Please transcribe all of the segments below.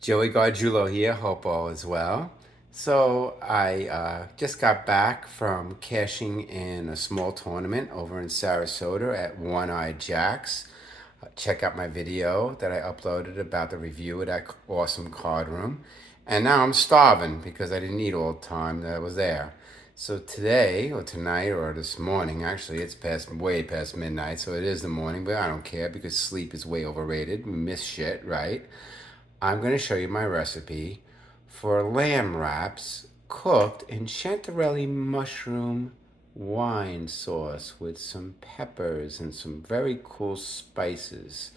Joey Gargiulo here, hope all is well. So I just got back from cashing in a small tournament over in Sarasota at One Eye Jacks. Check out my video that I uploaded about the review of that awesome card room. And now I'm starving because I didn't eat all the time that I was there. So today, or tonight, or this morning, actually, it's way past midnight, so it is the morning, but I don't care because sleep is way overrated. We miss shit, right? I'm going to show you my recipe for lamb wraps cooked in chanterelle mushroom wine sauce with some peppers and some very cool spices.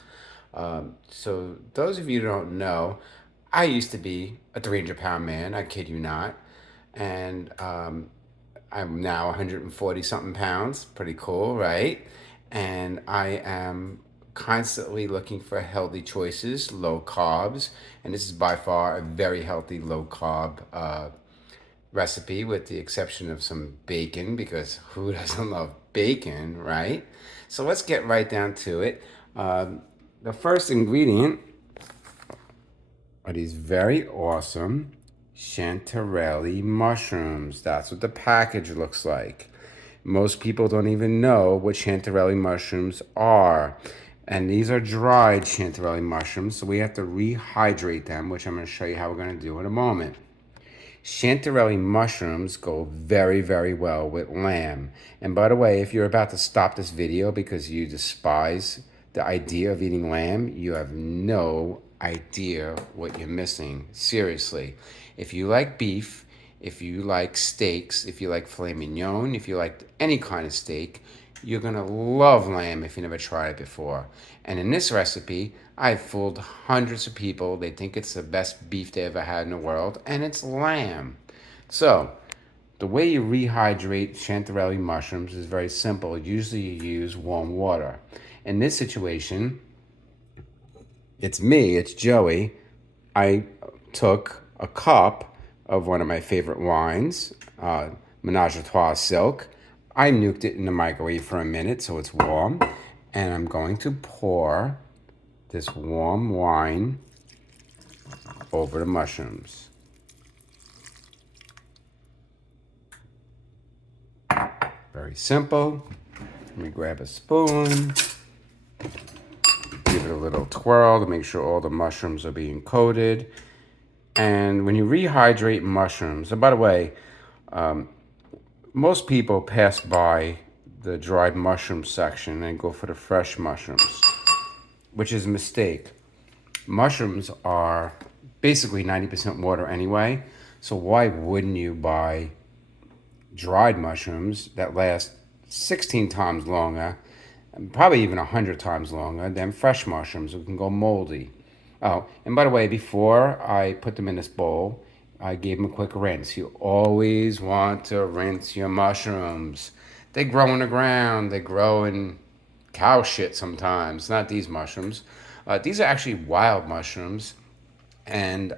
So those of you who don't know, I used to be a 300-pound man, I kid you not. And I'm now 140 something pounds. Pretty cool, right? And I am constantly looking for healthy choices, low carbs. And this is by far a very healthy low carb recipe, with the exception of some bacon, because who doesn't love bacon, right? So let's get right down to it. The first ingredient are these very awesome chanterelle mushrooms. That's what the package looks like. Most people don't even know what chanterelle mushrooms are. And these are dried chanterelle mushrooms, so we have to rehydrate them, which I'm going to show you how we're going to do in a moment. Chanterelle mushrooms go very, very well with lamb. And by the way, if you're about to stop this video because you despise the idea of eating lamb, you have no idea what you're missing. Seriously. If you like beef, if you like steaks, if you like filet mignon, if you like any kind of steak, you're going to love lamb if you never tried it before. And in this recipe, I've fooled hundreds of people. They think it's the best beef they ever had in the world, and it's lamb. So, the way you rehydrate chanterelle mushrooms is very simple. Usually you use warm water. In this situation, it's me, it's Joey. I took a cup of one of my favorite wines, Menage a Trois Silk. I nuked it in the microwave for a minute so it's warm. And I'm going to pour this warm wine over the mushrooms. Very simple. Let me grab a spoon. Give it a little twirl to make sure all the mushrooms are being coated. And when you rehydrate mushrooms, and by the way, most people pass by the dried mushroom section and go for the fresh mushrooms, which is a mistake. Mushrooms are basically 90% water anyway, so why wouldn't you buy dried mushrooms that last 16 times longer, and probably even 100 times longer than fresh mushrooms that can go moldy? Oh, and by the way, before I put them in this bowl, I gave them a quick rinse. You always want to rinse your mushrooms. They grow in the ground. They grow in cow shit sometimes. Not these mushrooms. These are actually wild mushrooms, and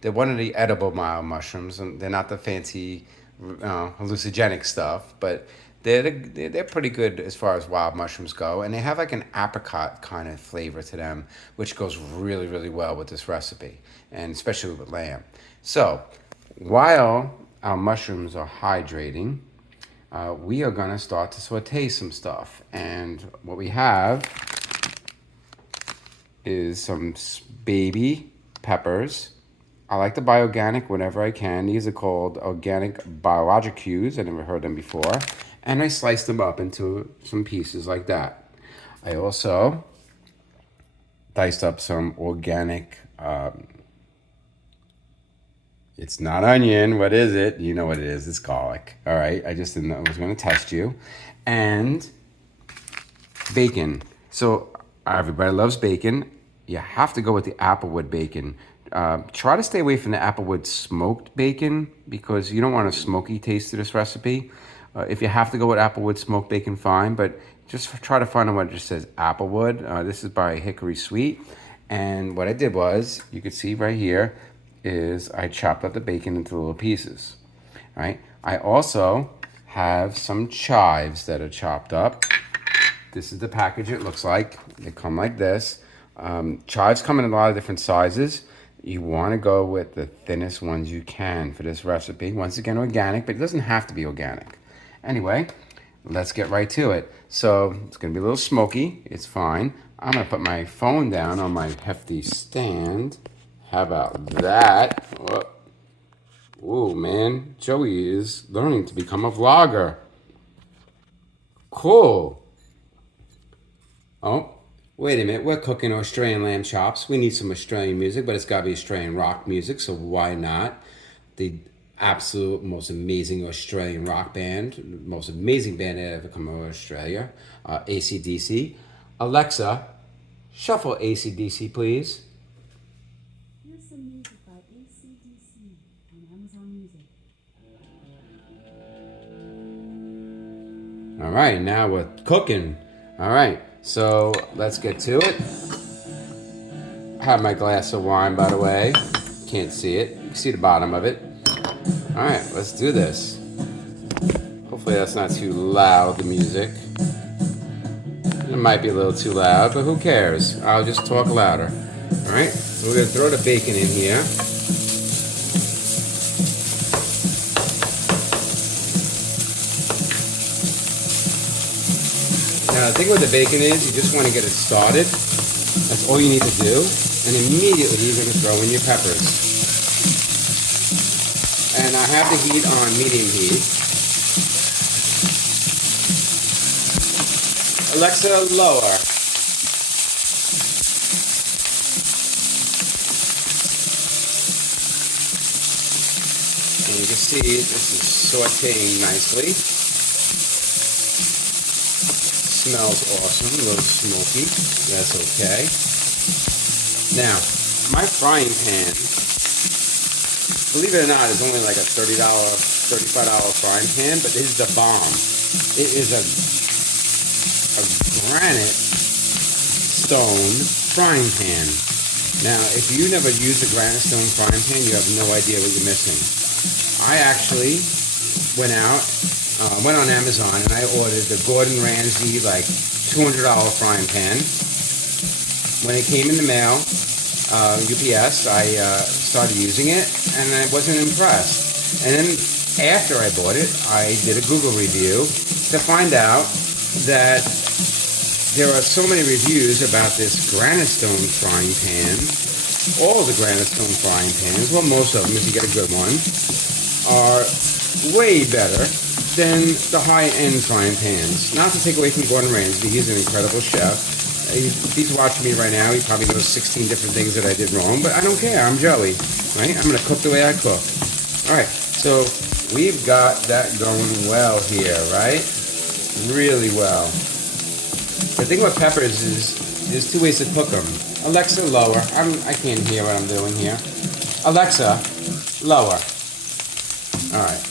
they're one of the edible mild mushrooms. And they're not the fancy hallucinogenic stuff, but they're pretty good as far as wild mushrooms go, and they have like an apricot kind of flavor to them, which goes really, really well with this recipe, and especially with lamb. So while our mushrooms are hydrating, we are going to start to saute some stuff. And what we have is some baby peppers. I like to buy organic whenever I can. These are called organic biologic cues. I never heard them before. And I slice them up into some pieces like that. I also diced up some organic, it's not onion. What is it? You know what it is. It's garlic. All right. I just didn't know. I was going to test you. And bacon. So everybody loves bacon. You have to go with the applewood bacon. Try to stay away from the applewood smoked bacon because you don't want a smoky taste to this recipe. If you have to go with applewood smoked bacon, fine, but just try to find one that just says applewood. This is by Hickory Sweet. And what I did was, you can see right here, is I chopped up the bacon into little pieces. Right? I also have some chives that are chopped up. This is the package it looks like. They come like this. Chives come in a lot of different sizes. You want to go with the thinnest ones you can for this recipe. Once again, organic, but it doesn't have to be organic. Anyway, let's get right to it. So it's going to be a little smoky. It's fine. I'm going to put my phone down on my hefty stand. How about that? Ooh, man. Joey is learning to become a vlogger. Cool. Oh, wait a minute. We're cooking Australian lamb chops. We need some Australian music, but it's got to be Australian rock music, so why not? The absolute most amazing Australian rock band, most amazing band that ever come out of Australia, AC/DC. Alexa, shuffle AC/DC, please. Here's some music by AC/DC on Amazon Music. All right, now we're cooking. All right, so let's get to it. I have my glass of wine, by the way. Can't see it. You can see the bottom of it. All right, let's do this. Hopefully that's not too loud, the music. It might be a little too loud, but who cares? I'll just talk louder. All right, so we're gonna throw the bacon in here. Now the thing with the bacon is you just want to get it started. That's all you need to do. And immediately you're going to throw in your peppers. And I have the heat on medium heat. Alexa, lower. And you can see this is sauteing nicely. Smells awesome, a little smoky. That's okay. Now, my frying pan, believe it or not, is only like a $30, $35 frying pan, but it is the bomb. It is a granite stone frying pan. Now, if you never used a granite stone frying pan, you have no idea what you're missing. I actually went on Amazon and I ordered the Gordon Ramsay like $200 frying pan. When it came in the mail, UPS, I started using it and I wasn't impressed. And then after I bought it, I did a Google review to find out that there are so many reviews about this granite stone frying pan. All the granite stone frying pans, well most of them if you get a good one, are way better than the high-end frying pans. Not to take away from Gordon Ramsay, he's an incredible chef. If he's watching me right now, he probably knows 16 different things that I did wrong, but I don't care, I'm Joey, right? I'm gonna cook the way I cook. All right, so we've got that going well here, right? Really well. The thing with peppers is there's two ways to cook them. Alexa, lower. I can't hear what I'm doing here. Alexa, lower. All right.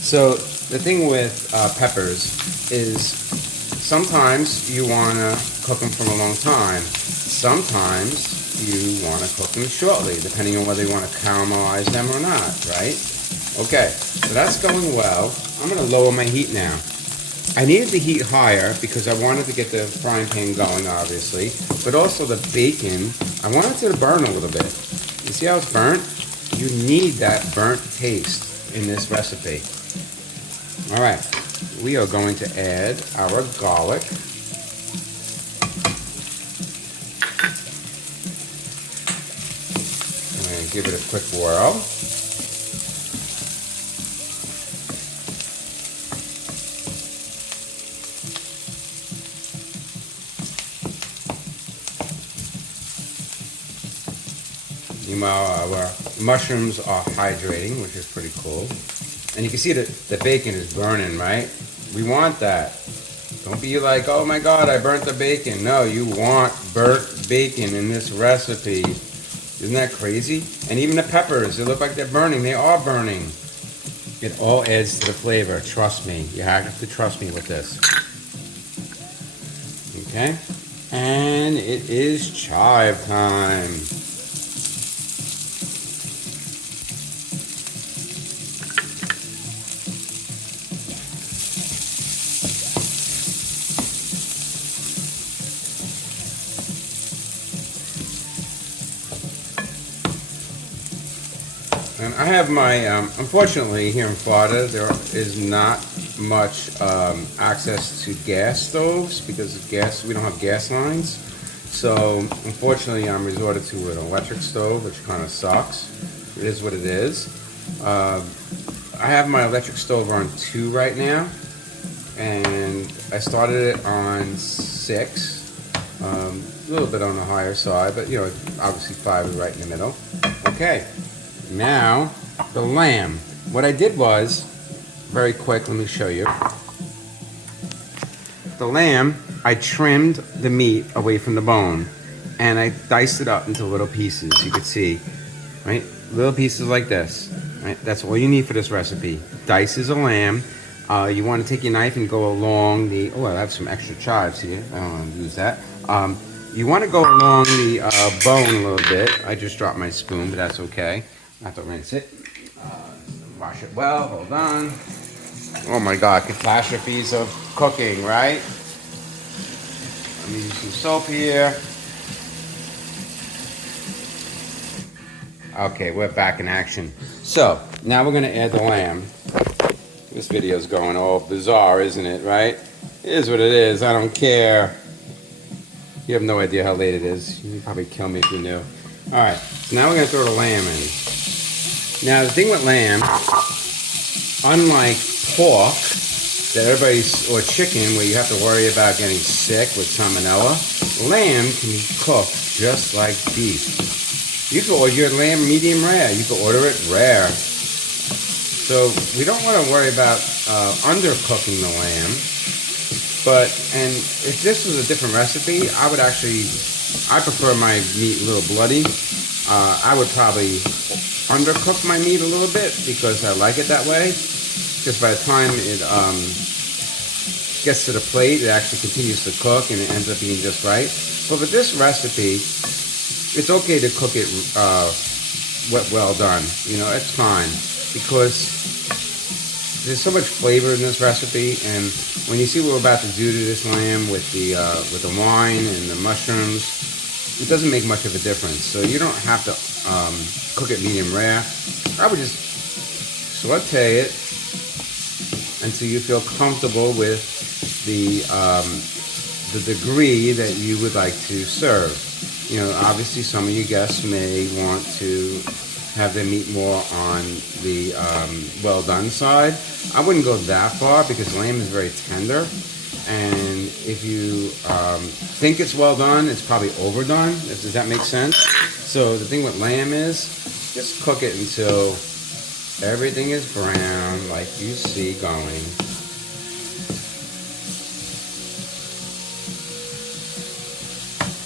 So the thing with peppers is sometimes you want to cook them for a long time. Sometimes you want to cook them shortly, depending on whether you want to caramelize them or not, right? Okay, so that's going well. I'm going to lower my heat now. I needed the heat higher because I wanted to get the frying pan going, obviously, but also the bacon, I wanted it to burn a little bit. You see how it's burnt? You need that burnt taste in this recipe. All right, we are going to add our garlic. I'm going to give it a quick whirl. Meanwhile, our mushrooms are hydrating, which is pretty cool. And you can see that the bacon is burning, right? We want that. Don't be like, oh my God, I burnt the bacon. No, you want burnt bacon in this recipe. Isn't that crazy? And even the peppers, they look like they're burning. They are burning. It all adds to the flavor. Trust me. You have to trust me with this. Okay? And it is chive time. And I have my, unfortunately here in Florida, there is not much access to gas stoves because of gas, we don't have gas lines. So unfortunately I'm resorted to an electric stove, which kind of sucks. It is what it is. I have my electric stove on 2 right now, and I started it on 6. A little bit on the higher side, but you know, obviously 5 is right in the middle. Okay, now the lamb. What I did was, very quick, let me show you. The lamb, I trimmed the meat away from the bone, and I diced it up into little pieces, you could see, right? Little pieces like this, right? That's all you need for this recipe. Dices a lamb. You want to take your knife and go along the, oh, I have some extra chives here. I don't want to use that. You want to go along the bone a little bit. I just dropped my spoon, but that's okay. I have to rinse it. Wash it well, hold on. Oh my God, catastrophes of cooking, right? Let me use some soap here. Okay, we're back in action. So, now we're gonna add the lamb. This video's going all bizarre, isn't it, right? It is what it is, I don't care. You have no idea how late it is. You'd probably kill me if you knew. Alright, so now we're gonna throw the lamb in. Now the thing with lamb, unlike pork, that everybody's, or chicken, where you have to worry about getting sick with salmonella, lamb can be cooked just like beef. You can order your lamb medium rare. You can order it rare. So we don't want to worry about undercooking the lamb. But, and if this was a different recipe, I would actually, I prefer my meat a little bloody. I would probably undercook my meat a little bit because I like it that way. Because by the time it gets to the plate, it actually continues to cook and it ends up being just right. But with this recipe, it's okay to cook it well done. You know, it's fine because there's so much flavor in this recipe, and when you see what we're about to do to this lamb with the wine and the mushrooms, it doesn't make much of a difference. So you don't have to cook it medium rare. I would just saute it until you feel comfortable with the degree that you would like to serve. You know, obviously some of you guests may want to have their meat more on the well done side. I wouldn't go that far because lamb is very tender, and if you think it's well done, it's probably overdone. Does that make sense? So the thing with lamb is just cook it until everything is brown like you see going.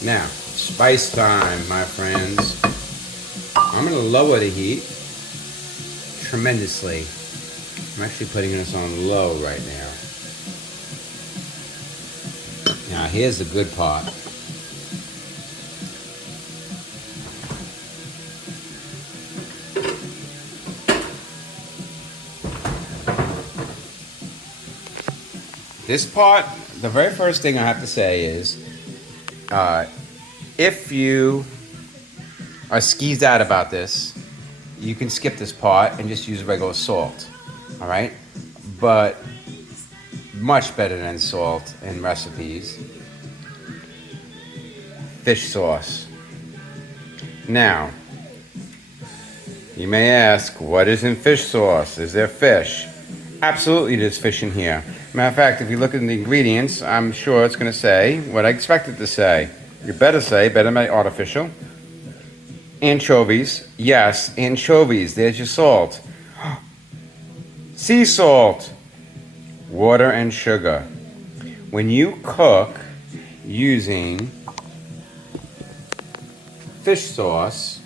Now, spice time, my friends. I'm going to lower the heat tremendously. I'm actually putting this on low right now. Now, here's the good part. This part, the very first thing I have to say is, if you are skeezed out about this, you can skip this part and just use regular salt, all right? But much better than salt in recipes, fish sauce. Now, you may ask, what is in fish sauce? Is there fish? Absolutely there's fish in here. Matter of fact, if you look at the ingredients, I'm sure it's gonna say what I expect it to say. You better say, better than artificial. Anchovies, yes, anchovies, there's your salt. Sea salt, water and sugar. When you cook using fish sauce,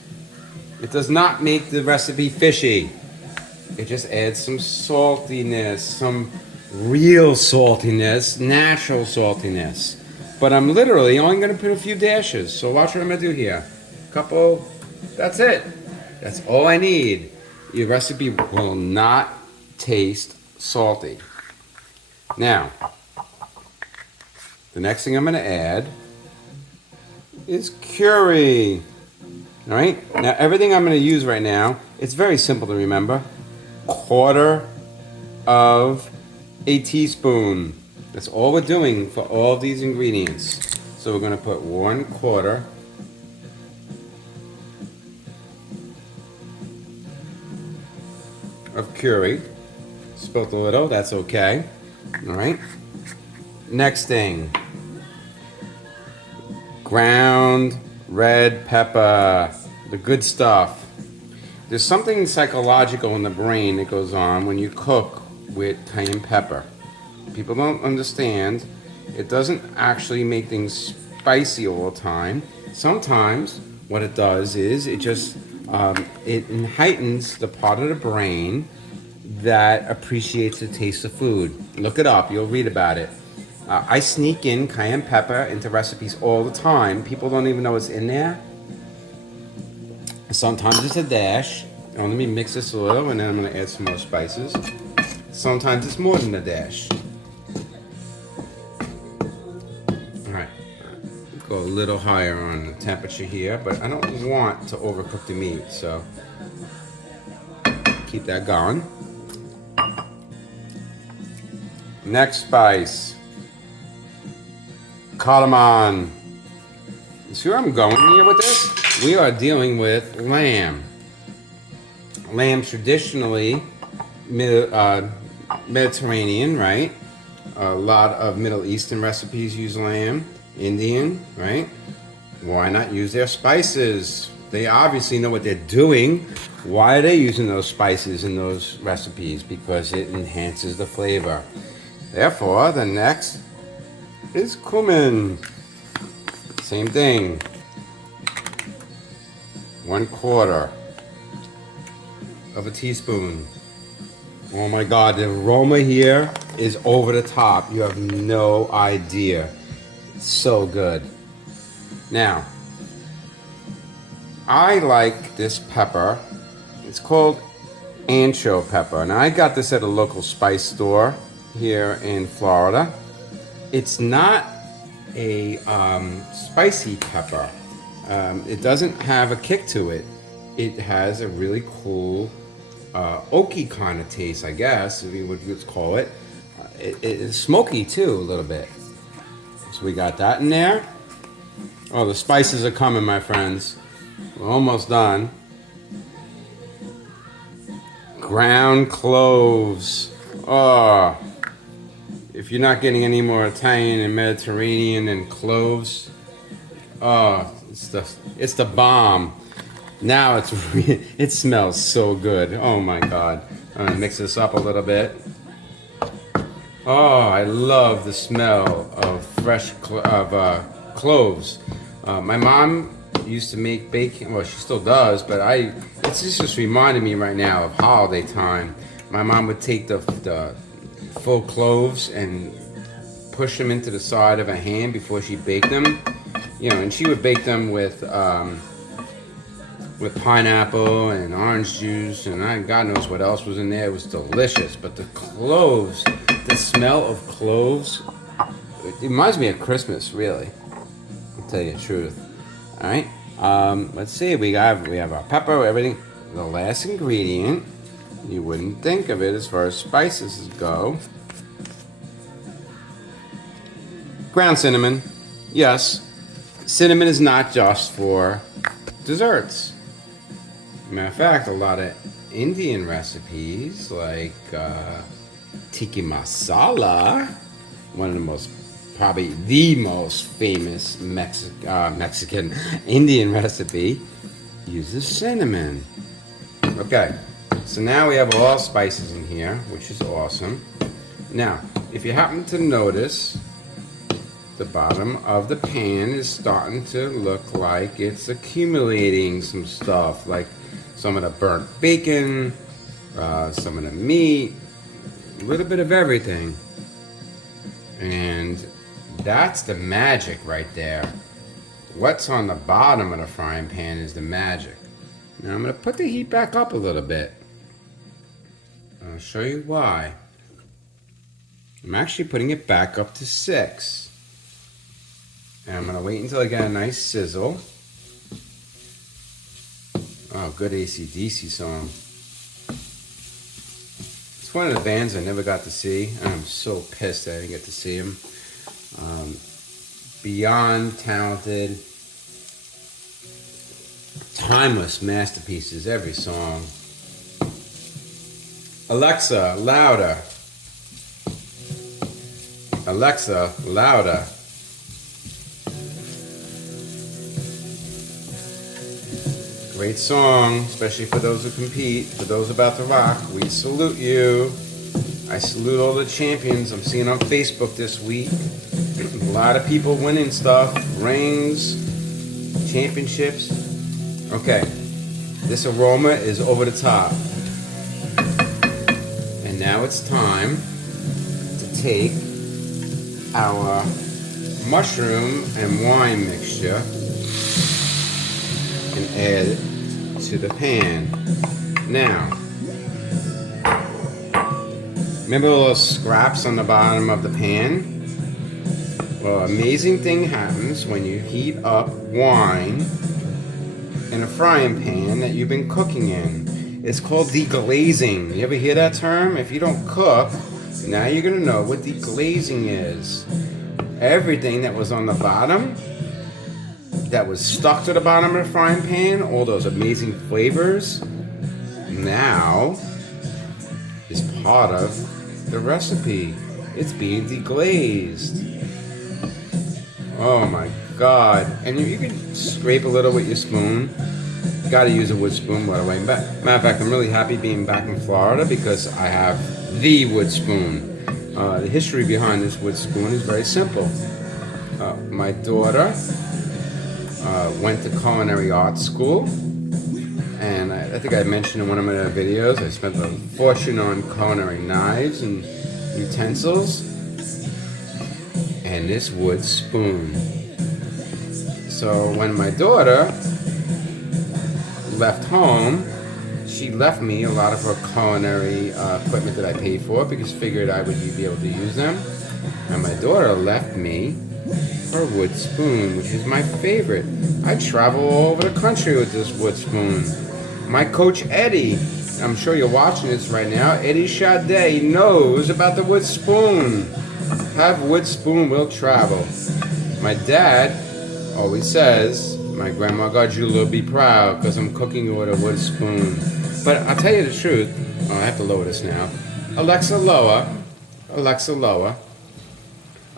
it does not make the recipe fishy. It just adds some saltiness, some real saltiness, natural saltiness. But I'm literally only gonna put a few dashes, so watch what I'm gonna do here. Couple, that's it. That's all I need. Your recipe will not taste salty. Now, the next thing I'm gonna add is curry. All right, now everything I'm going to use right now, it's very simple to remember. Quarter of a teaspoon. That's all we're doing for all of these ingredients. So we're going to put 1/4 of curry. Spilt a little, that's okay. All right. Next thing, ground red pepper, the good stuff. There's something psychological in the brain that goes on when you cook with cayenne pepper. People don't understand. It doesn't actually make things spicy all the time. Sometimes what it does is it heightens the part of the brain that appreciates the taste of food. Look it up. You'll read about it. I sneak in cayenne pepper into recipes all the time. People don't even know it's in there. Sometimes it's a dash. Let me mix this a little, and then I'm going to add some more spices. Sometimes it's more than a dash. All right, go a little higher on the temperature here, but I don't want to overcook the meat, so keep that going. Next spice, cardamom. You see where I'm going here with this? We are dealing with lamb. Lamb traditionally Mediterranean, right? A lot of Middle Eastern recipes use lamb. Indian, right? Why not use their spices? They obviously know what they're doing. Why are they using those spices in those recipes? Because it enhances the flavor. Therefore, the next is cumin. Same thing. 1/4 of a teaspoon. Oh my God, the aroma here is over the top. You have no idea. It's so good. Now, I like this pepper. It's called ancho pepper. Now, I got this at a local spice store here in Florida. It's not a spicy pepper. It doesn't have a kick to it. It has a really cool oaky kind of taste, I guess, if you would call it. It's smoky too, a little bit. So we got that in there. Oh, the spices are coming, my friends. We're almost done. Ground cloves. Oh, if you're not getting any more Italian and Mediterranean and cloves, oh, it's the bomb. Now it smells so good. Oh my God. I'm gonna mix this up a little bit. Oh, I love the smell of fresh cloves. My mom used to make bacon. Well, she still does, but it's just reminded me right now of holiday time. My mom would take the full cloves and push them into the side of a ham before she baked them. You know, and she would bake them with pineapple and orange juice, and God knows what else was in there. It was delicious. But the cloves, the smell of cloves, it reminds me of Christmas, really. I'll tell you the truth. All right. Let's see. We have our pepper, everything. The last ingredient, you wouldn't think of it as far as spices go. Ground cinnamon. Yes, cinnamon is not just for desserts. Matter of fact, a lot of Indian recipes like tikka masala, one of the most, probably the most famous Mexican Indian recipe, uses cinnamon. Okay, so now we have all spices in here, which is awesome. Now, if you happen to notice, the bottom of the pan is starting to look like it's accumulating some stuff, like some of the burnt bacon, some of the meat, a little bit of everything. And that's the magic right there. What's on the bottom of the frying pan is the magic. Now I'm going to put the heat back up a little bit. I'll show you why. I'm actually putting it back up to 6. And I'm going to wait until I get a nice sizzle. Oh, good AC/DC song. It's one of the bands I never got to see, and I'm so pissed I didn't get to see him. Beyond talented, timeless masterpieces, every song. Alexa, louder. Alexa, louder. Great song, especially for those who compete, for those about to rock. We salute you. I salute all the champions I'm seeing on Facebook this week. A lot of people winning stuff, rings, championships. Okay, this aroma is over the top. And now it's time to take our mushroom and wine mixture and add it to the pan. Now, remember all those scraps on the bottom of the pan? Well, amazing thing happens when you heat up wine in a frying pan that you've been cooking in. It's called deglazing. You ever hear that term? If you don't cook, now you're gonna know what deglazing is. Everything that was on the bottom, that was stuck to the bottom of the frying pan, all those amazing flavors, now is part of the recipe. It's being deglazed. Oh my God. And you can scrape a little with your spoon. You gotta use a wood spoon, by the way. Matter of fact, I'm really happy being back in Florida because I have the wood spoon. The history behind this wood spoon is very simple. My daughter went to culinary arts school, and I think I mentioned in one of my videos, I spent a fortune on culinary knives and utensils, and this wood spoon. So when my daughter left home, she left me a lot of her culinary equipment that I paid for because figured I would be able to use them. And my daughter left me her wood spoon, which is my favorite. I travel all over the country with this wood spoon. My coach Eddie, I'm sure you're watching this right now, Eddie Sade knows about the wood spoon. Have wood spoon, will travel. My dad always says, my grandma Gardula will be proud because I'm cooking with a wood spoon. But I'll tell you the truth. Oh, I have to lower this now. Alexa, lower. Alexa, lower.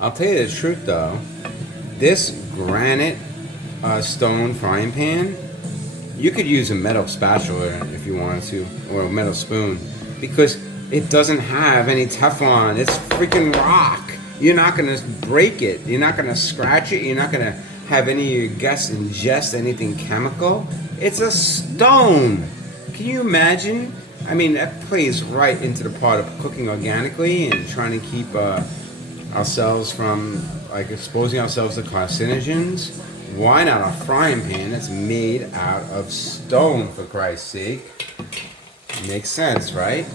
I'll tell you the truth though. This granite stone frying pan, you could use a metal spatula if you wanted to, or a metal spoon, because it doesn't have any Teflon. It's freaking rock. You're not gonna break it. You're not gonna scratch it. You're not gonna have any of your guests ingest anything chemical. It's a stone. Can you imagine? I mean, that plays right into the part of cooking organically and trying to keep ourselves from like exposing ourselves to carcinogens. Why not a frying pan that's made out of stone, for Christ's sake? Makes sense, right?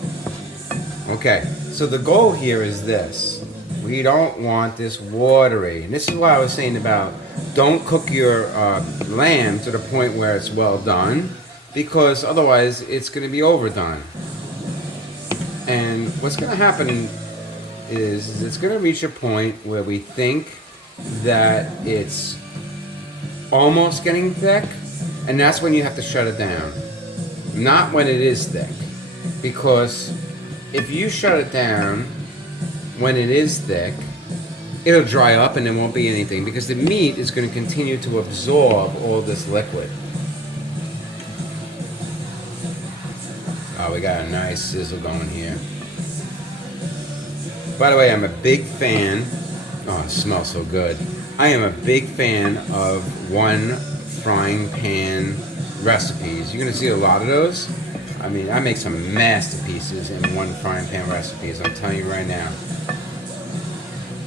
Okay, so the goal here is this. We don't want this watery. And this is why I was saying about don't cook your lamb to the point where it's well done, because otherwise it's going to be overdone. And what's going to happen is it's going to reach a point where we think that it's almost getting thick, and that's when you have to shut it down. Not when it is thick. Because if you shut it down when it is thick, it'll dry up and there won't be anything because the meat is going to continue to absorb all this liquid. Oh, we got a nice sizzle going here. By the way, I'm a big fan. Oh, it smells so good. I am a big fan of one frying pan recipes. You're going to see a lot of those. I mean, I make some masterpieces in one frying pan recipes, I'm telling you right now.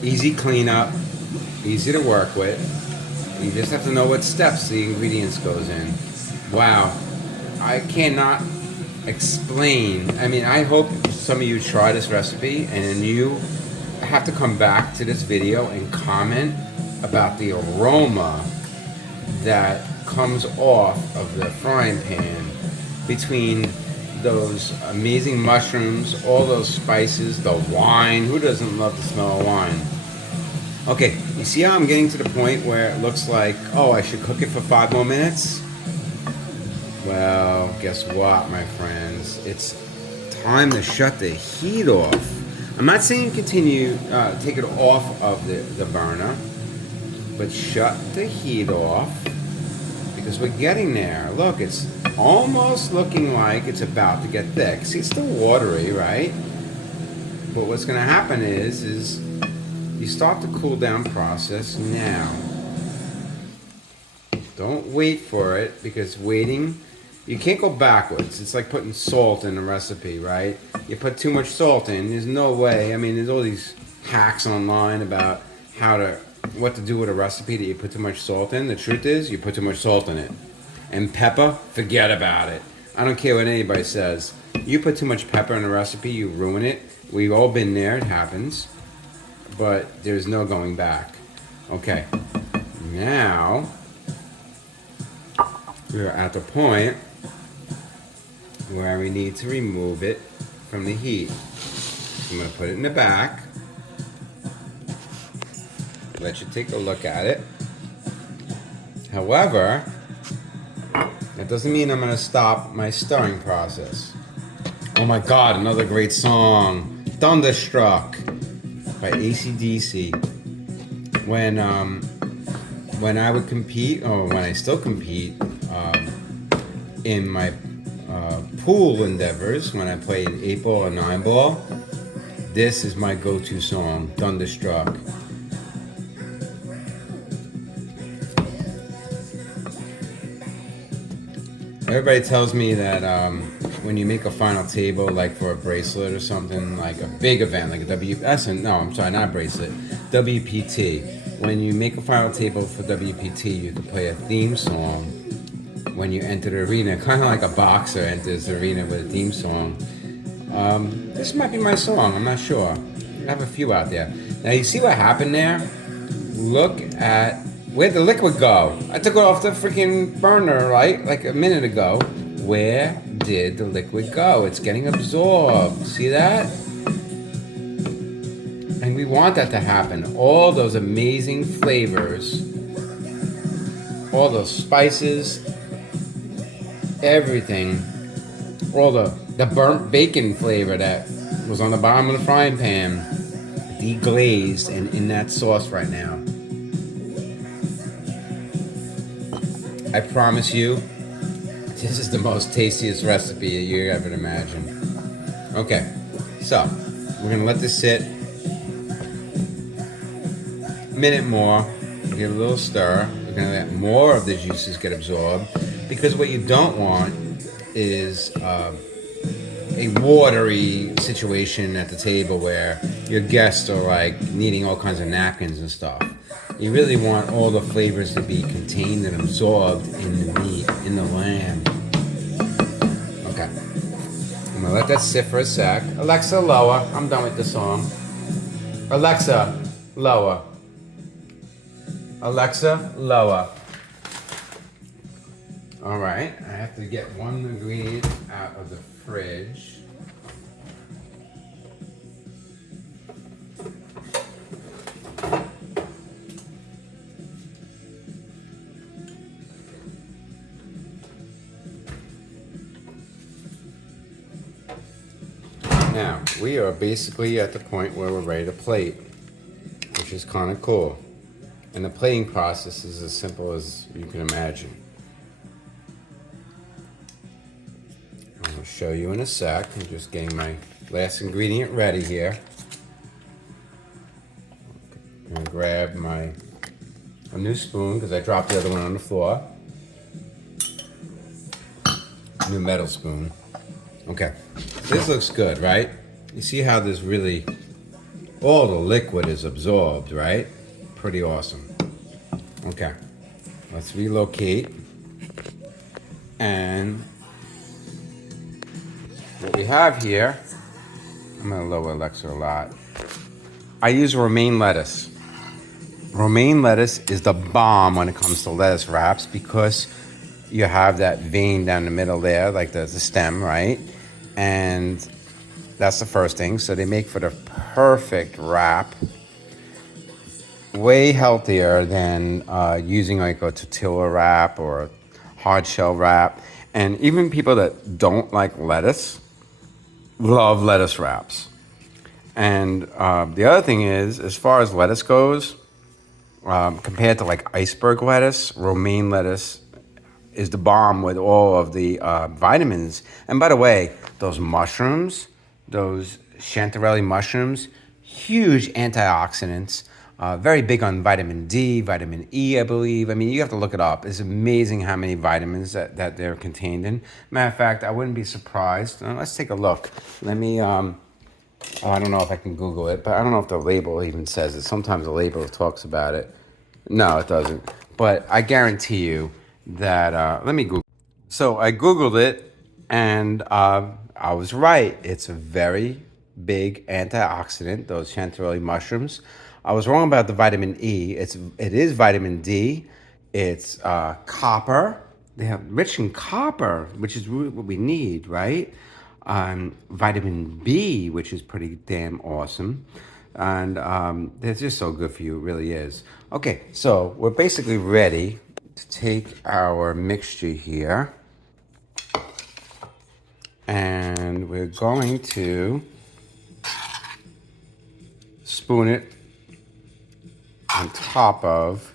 Easy cleanup, easy to work with. You just have to know what steps the ingredients goes in. Wow, I cannot explain. I mean, I hope some of you try this recipe and then you have to come back to this video and comment about the aroma that comes off of the frying pan between those amazing mushrooms, all those spices, the wine. Who doesn't love the smell of wine? Okay, you see how I'm getting to the point where it looks like, oh, I should cook it for 5 more minutes? Well, guess what, my friends? It's time to shut the heat off. I'm not saying continue, take it off of the burner, but shut the heat off because we're getting there. Look, it's almost looking like it's about to get thick. See, it's still watery, right? But what's going to happen is you start the cool down process now. Don't wait for it because waiting, you can't go backwards. It's like putting salt in a recipe, right? You put too much salt in, there's no way. I mean, there's all these hacks online about what to do with a recipe that you put too much salt in. The truth is, you put too much salt in it. And pepper, forget about it. I don't care what anybody says. You put too much pepper in a recipe, you ruin it. We've all been there, it happens. But there's no going back. Okay, now we're at the point where we need to remove it from the heat. I'm going to put it in the back. Let you take a look at it. However, that doesn't mean I'm going to stop my stirring process. Oh my God, another great song, Thunderstruck by AC/DC. When I would compete, or when I still compete, in my pool endeavors, when I played 8-ball or 9-ball, this is my go-to song, Thunderstruck. Everybody tells me that when you make a final table, like for a bracelet or something, like a big event, like a not a bracelet, WPT. When you make a final table for WPT, you can play a theme song when you enter the arena, kind of like a boxer enters the arena with a theme song. This might be my song, I'm not sure. I have a few out there. Now you see what happened there? Look at where'd the liquid go? I took it off the freaking burner, right? Like a minute ago. Where did the liquid go? It's getting absorbed. See that? And we want that to happen. All those amazing flavors, all those spices, everything, all the burnt bacon flavor that was on the bottom of the frying pan, deglazed and in that sauce right now. I promise you, this is the most tastiest recipe that you ever imagine. Okay, so we're gonna let this sit a minute more, give it a little stir. We're gonna let more of the juices get absorbed because what you don't want is a watery situation at the table where your guests are like needing all kinds of napkins and stuff. You really want all the flavors to be contained and absorbed in the meat, in the lamb. Okay. I'm gonna let that sit for a sec. Alexa, lower. I'm done with the song. Alexa, lower. Alexa, lower. All right, I have to get one ingredient out of the fridge. Now, we are basically at the point where we're ready to plate, which is kind of cool. And the plating process is as simple as you can imagine. I'll show you in a sec. I'm just getting my last ingredient ready here. I'm gonna grab a new spoon because I dropped the other one on the floor. New metal spoon. Okay, this looks good, right? You see how this really, all the liquid is absorbed, right? Pretty awesome. Okay, let's relocate. And what we have here, I'm gonna lower Alexa a lot. I use romaine lettuce. Romaine lettuce is the bomb when it comes to lettuce wraps because you have that vein down the middle there, like the stem, right? And that's the first thing. So they make for the perfect wrap. Way healthier than using like a tortilla wrap or a hard shell wrap. And even people that don't like lettuce love lettuce wraps. And the other thing is, as far as lettuce goes, compared to like iceberg lettuce, romaine lettuce is the bomb with all of the vitamins. And by the way, those mushrooms, those Chanterelle mushrooms, huge antioxidants, very big on vitamin D, vitamin E, I believe. I mean, you have to look it up. It's amazing how many vitamins that they're contained in. Matter of fact, I wouldn't be surprised. Let's take a look. Let me, I don't know if I can Google it, but I don't know if the label even says it. Sometimes the label talks about it. No, it doesn't. But I guarantee you that, let me Google. So I Googled it, and I was right. It's a very big antioxidant, those chanterelle mushrooms. I was wrong about the vitamin E. It is vitamin D. It's copper. They have rich in copper, which is what we need, right? Vitamin B, which is pretty damn awesome. And it's just so good for you, it really is. Okay, so we're basically ready to take our mixture here, and we're going to spoon it on top of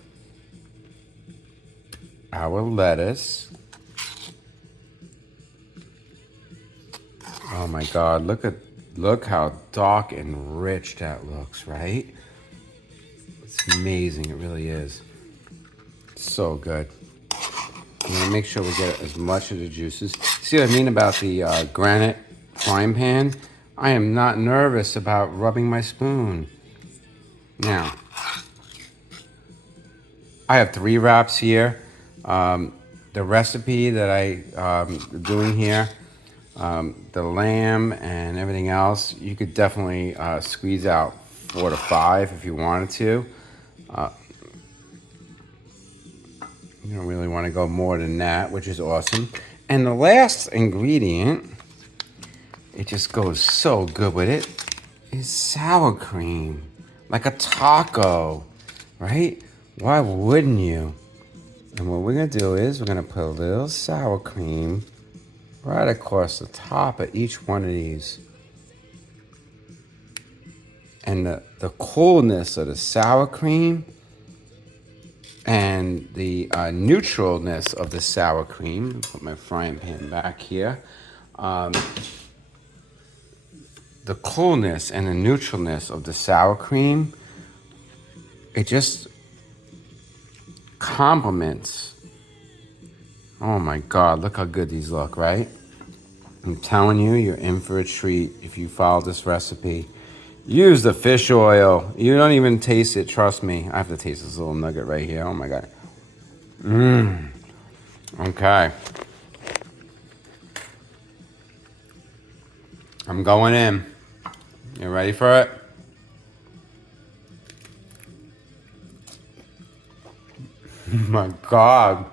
our lettuce. Oh my God, look how dark and rich that looks, right? It's amazing, it really is. So good. I'm gonna make sure we get as much of the juices. See what I mean about the granite frying pan? I am not nervous about rubbing my spoon. Now, I have 3 wraps here. The recipe that I'm doing here, the lamb and everything else, you could definitely squeeze out 4 to 5 if you wanted to. You don't really want to go more than that, which is awesome. And the last ingredient, it just goes so good with it, is sour cream. Like a taco, right? Why wouldn't you? And what we're gonna do is we're gonna put a little sour cream right across the top of each one of these. And the coolness of the sour cream and the neutralness of the sour cream. Put my frying pan back here. The coolness and the neutralness of the sour cream, it just complements. Oh my God, look how good these look, right? I'm telling you, you're in for a treat if you follow this recipe. Use the fish oil. You don't even taste it, trust me. I have to taste this little nugget right here. Oh my God. Okay. I'm going in. You ready for it? My God.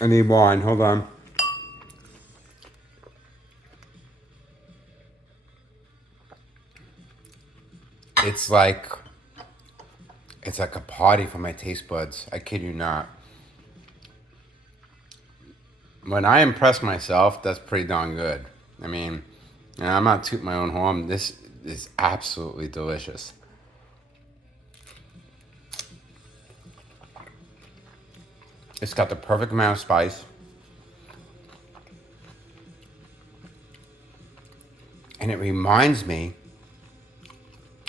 I need wine. Hold on. It's like a party for my taste buds. I kid you not. When I impress myself, that's pretty darn good. I mean, and I'm not tooting my own horn. This is absolutely delicious. It's got the perfect amount of spice. And it reminds me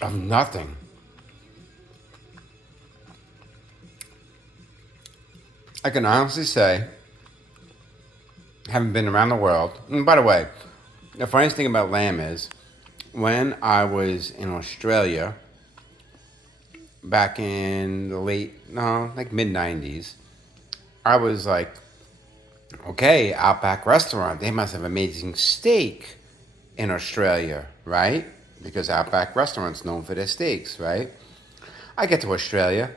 of nothing. I can honestly say, having been around the world, and by the way, the funniest thing about lamb is when I was in Australia back in the mid 90s, I was like, okay, Outback restaurant, they must have amazing steak in Australia, right? Because Outback restaurant's known for their steaks, right? I get to Australia,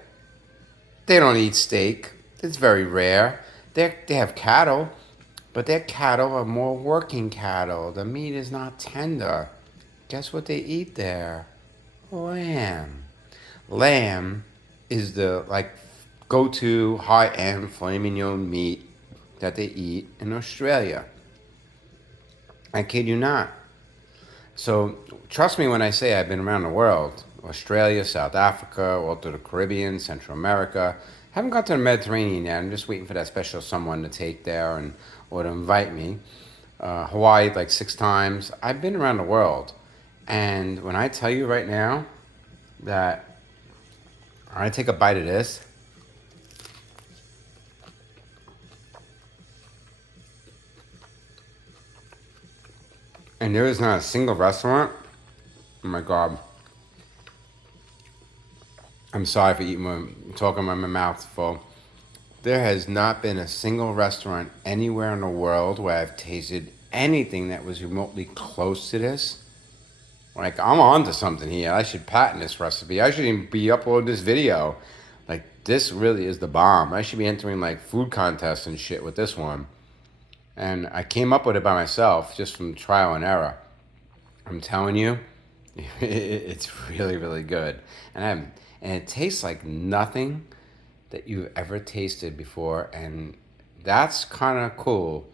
They don't eat steak. It's very rare. They have cattle, but their cattle are more working cattle. The meat is not tender. Guess what they eat there? Lamb. Lamb is the like go-to high-end filet mignon meat that they eat in Australia. I kid you not. So trust me when I say I've been around the world: Australia, South Africa, all to the Caribbean, Central America. Haven't got to the Mediterranean yet. I'm just waiting for that special someone to take there and or to invite me. Hawaii like 6 times. I've been around the world, and when I tell you right now that I take a bite of this, and there is not a single restaurant. Oh my god! I'm sorry for talking with my mouth full. There has not been a single restaurant anywhere in the world where I've tasted anything that was remotely close to this. Like, I'm on to something here. I should patent this recipe. I should even be uploading this video. Like, this really is the bomb. I should be entering, like, food contests and shit with this one. And I came up with it by myself, just from trial and error. I'm telling you, it's really, really good. And it tastes like nothing that you've ever tasted before, and that's kind of cool.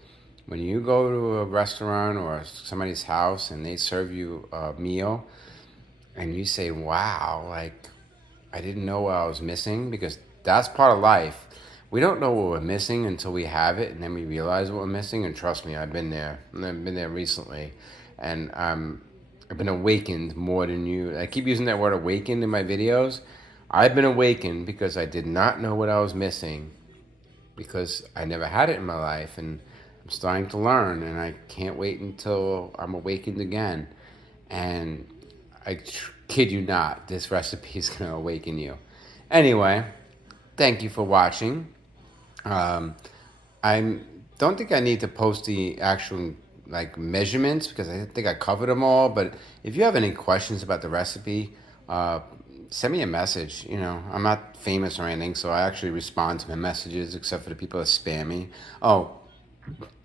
When you go to a restaurant or somebody's house and they serve you a meal, and you say, "Wow, like I didn't know what I was missing," because that's part of life. We don't know what we're missing until we have it, and then we realize what we're missing. And trust me, I've been there. I've been there recently, and I've been awakened more than you. I keep using that word "awakened" in my videos. I've been awakened because I did not know what I was missing, because I never had it in my life, and I'm starting to learn, and I can't wait until I'm awakened again. And kid you not, this recipe is going to awaken you. Anyway, thank you for watching. Um, I don't think I need to post the actual like measurements because I think I covered them all. But if you have any questions about the recipe, uh, send me a message. You know, I'm not famous or anything, so I actually respond to my messages, except for the people that spam me. Oh,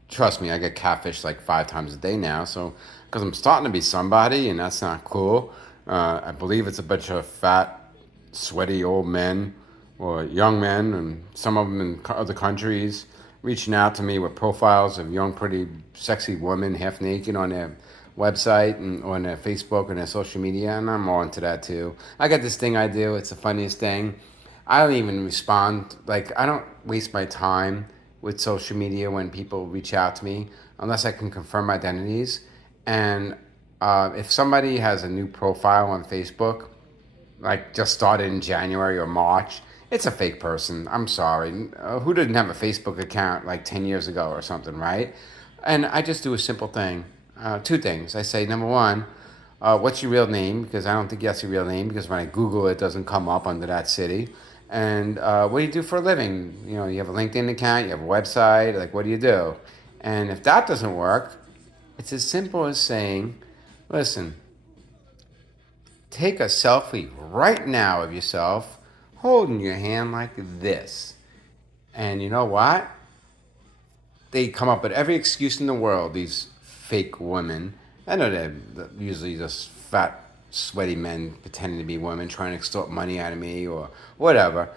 trust me, I get catfish like 5 times a day now. So, because I'm starting to be somebody, and that's not cool. I believe it's a bunch of fat, sweaty old men or young men, and some of them in other countries, reaching out to me with profiles of young, pretty, sexy women half naked on their website and on their Facebook and their social media, and I'm all into that too. I got this thing I do. It's the funniest thing. I don't even respond. Like, I don't waste my time with social media when people reach out to me unless I can confirm identities. And if somebody has a new profile on Facebook, like just started in January or March, it's a fake person. I'm sorry. Who didn't have a Facebook account like 10 years ago or something, right? And I just do a simple thing. 2 things. I say, number one, what's your real name? Because I don't think that's your real name, because when I Google it, it doesn't come up under that city. And what do you do for a living? You know, you have a LinkedIn account, you have a website, like what do you do? And if that doesn't work, it's as simple as saying, listen, take a selfie right now of yourself holding your hand like this. And you know what? They come up with every excuse in the world, these fake women. I know they're usually just fat, sweaty men pretending to be women trying to extort money out of me or whatever.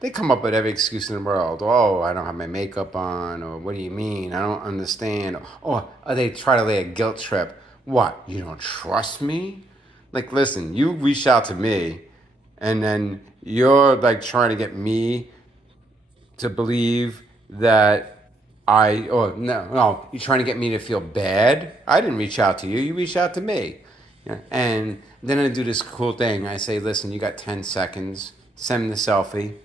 They come up with every excuse in the world. Oh, I don't have my makeup on, or what do you mean? I don't understand. Or they try to lay a guilt trip. What? You don't trust me? Like, listen, you reach out to me, and then you're like trying to get me to believe that or no, you're trying to get me to feel bad. I didn't reach out to you. You reached out to me. Yeah. And then I do this cool thing. I say, listen, you got 10 seconds. Send me the selfie,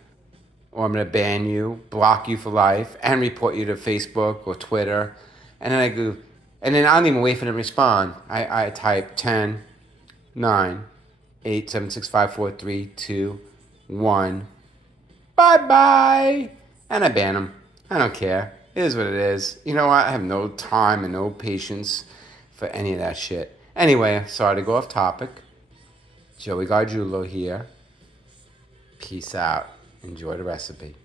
or I'm going to ban you, block you for life, and report you to Facebook or Twitter. And then I go, and then I don't even wait for them to respond. I type 10, 9, 8, 7, 6, 5, 4, 3, 2, 1. Bye bye. And I ban them. I don't care. It is what it is. You know what? I have no time and no patience for any of that shit. Anyway, sorry to go off topic. Joey Gargiulo here. Peace out. Enjoy the recipe.